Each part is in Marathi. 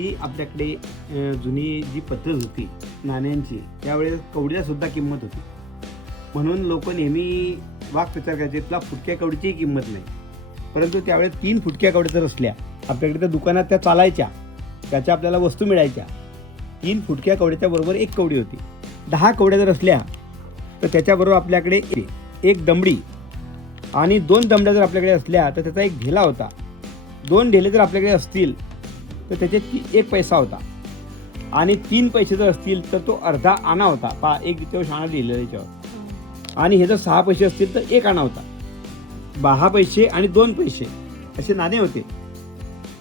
ही आपल्याकडे जुनी जी पद्धत होती नाण्यांची, त्यावेळेस कवडीला सुद्धा किंमत होती. म्हणून लोक नेहमी वाक्प्रचार करायचे, तुला फुटक्या कवडीचीही किंमत नाही. परंतु त्यावेळेस 3 फुटक्या कवड्या जर असल्या आपल्याकडे, त्या दुकानात त्या चालायच्या, त्याच्या आपल्याला वस्तू मिळायच्या. 3 फुटक्या कवड्याच्या बरोबर 1 कवडी होती. 10 कवड्या जर असल्या तर त्याच्याबरोबर आपल्याकडे 1 दमडी आणि 2 दमड्या जर आपल्याकडे असल्या तर त्याचा 1 ढेला होता. 2 ढेले जर आपल्याकडे असतील तर त्याचे 1 पैसा होता. आणि 3 पैसे जर असतील तर तो अर्धा आणा होता. 1 त्याच्यावर आणा लिहिलं त्याच्यावर. आणि हे जर 6 पैसे असतील तर 1 आणा होता. 10 पैसे आणि 2 पैसे असे नाणे होते.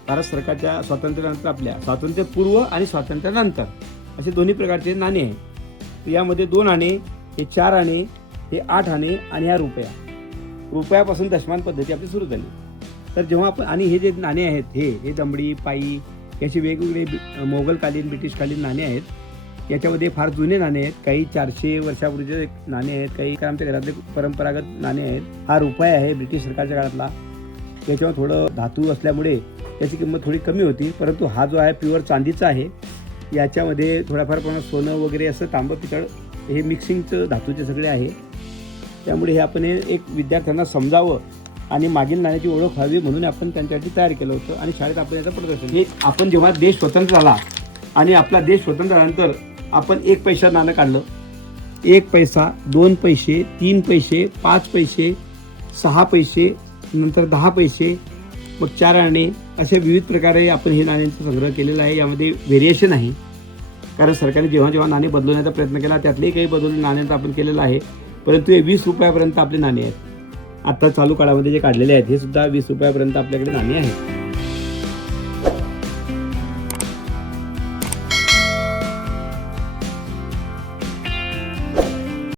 भारत सरकारच्या स्वातंत्र्यानंतर, आपल्या स्वातंत्र्यपूर्व आणि स्वातंत्र्यानंतर असे दोन्ही प्रकारचे नाणे आहेत. यामध्ये 2 आणे, हे 4 आणे, हे 8 आणे आणि हा रुपयापासून दशमान पद्धती आपली सुरू झाली. तर जेव्हा आपण, आणि हे जे नाणे आहेत हे दमडी, पायी, याचे वेगवेगळे मोगलकालीन, ब्रिटिशकालीन नाणे आहेत. याच्यामध्ये फार जुने नाणे आहेत. काही 400 वर्षापूर्वीचे नाणे आहेत, काही आमच्या घरातले परंपरागत नाणे आहेत. हा रुपया आहे ब्रिटिश सरकारच्या काळातला. त्याच्यावर थोडं धातू असल्यामुळे त्याची किंमत थोडी कमी होती. परंतु हा जो आहे प्युअर चांदीचा आहे. याच्यामध्ये थोड्याफार प्रमाणात सोनं वगैरे असं तांबं पितळ हे मिक्सिंगचं धातूचे सगळे आहे. त्यामुळे हे आपण एक विद्यार्थ्यांना समजावं आणि मागील नाण्याची ओळख व्हावी म्हणून आपण त्यांच्यासाठी तयार केलं होतं. आणि शाळेत आपण याचं प्रदर्शन, हे आपण जेव्हा देश स्वतंत्र झाला आणि आपला देश स्वतंत्र झाल्यानंतर आपण 1 पैसा नाणं काढलं. 1 पैसा, 2 पैसे, 3 पैसे, 5 पैसे, 6 पैसे, नंतर 10 पैसे, मग 4 आणे, अशा विविध प्रकारे आपण हे नाण्यांचा संग्रह केलेला आहे. यामध्ये व्हेरिएशन आहे, कारण सरकारने जेव्हा जेव्हा नाणे बदलवण्याचा प्रयत्न केला त्यातलेही काही बदल नाण्यांचा आपण केलेला आहे. परंतु हे 20 रुपयापर्यंत आपले नाणे आहेत. आता चालू काळामध्ये जे काढलेले आहेत हे सुद्धा 20 रुपयापर्यंत आपल्याकडे नाणे आहेत.